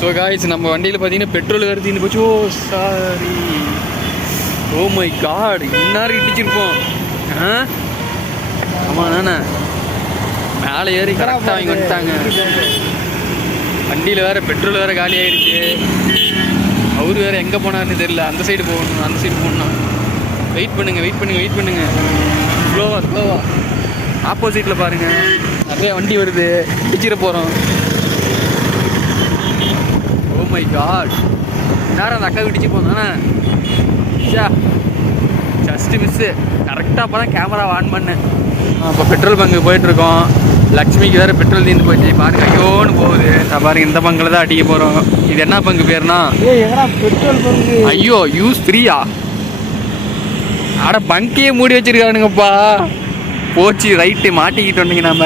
So guys நம்ம வண்டியில் பார்த்தீங்கன்னா பெட்ரோல் வேறு தீர்ந்து போச்சு. ஓ சாரி, ஓ மை காட், இந்நேரம் இடிச்சிருப்போம். ஆமாம் தானே, மேலே ஏறி கரெக்டாக அவங்க வந்துட்டாங்க. வண்டியில் வேறு பெட்ரோல் வேறு காலி ஆகிடுச்சு. அவர் வேறு எங்கே போனார்னு தெரியல. அந்த சைடு போகணும், அந்த சைடு போகணும். வெயிட் பண்ணுங்க. ஸ்லோவா ஆப்போசிட்டில் பாருங்கள், நிறைய வண்டி வருது, இடிச்சிட போகிறோம். ஓ மை காட், நேரம் அந்த அக்கா இடிச்சு போந்தானே. Just miss. கரெக்டாக அப்போ தான் கேமரா ஆன் பண்ணேன். இப்போ பெட்ரோல் பங்கு போயிட்டுருக்கோம். லக்ஷ்மிக்கு வேறு பெட்ரோல் தீர்ந்து போச்சு. பாருங்க, ஐயோன்னு போகுது. நான் பாருங்க, இந்த பங்கில் தான் அடிக்க போகிறோம். இது என்ன பங்கு பேருனா பெட்ரோல் பங்கு. ஐயோ, யூஸ் 3யா? ஆட பங்கையே மூடி வச்சிருக்கானுங்கப்பா. போச்சு, ரைட்டு, மாட்டிக்கிட்டு வந்தீங்க நம்ம.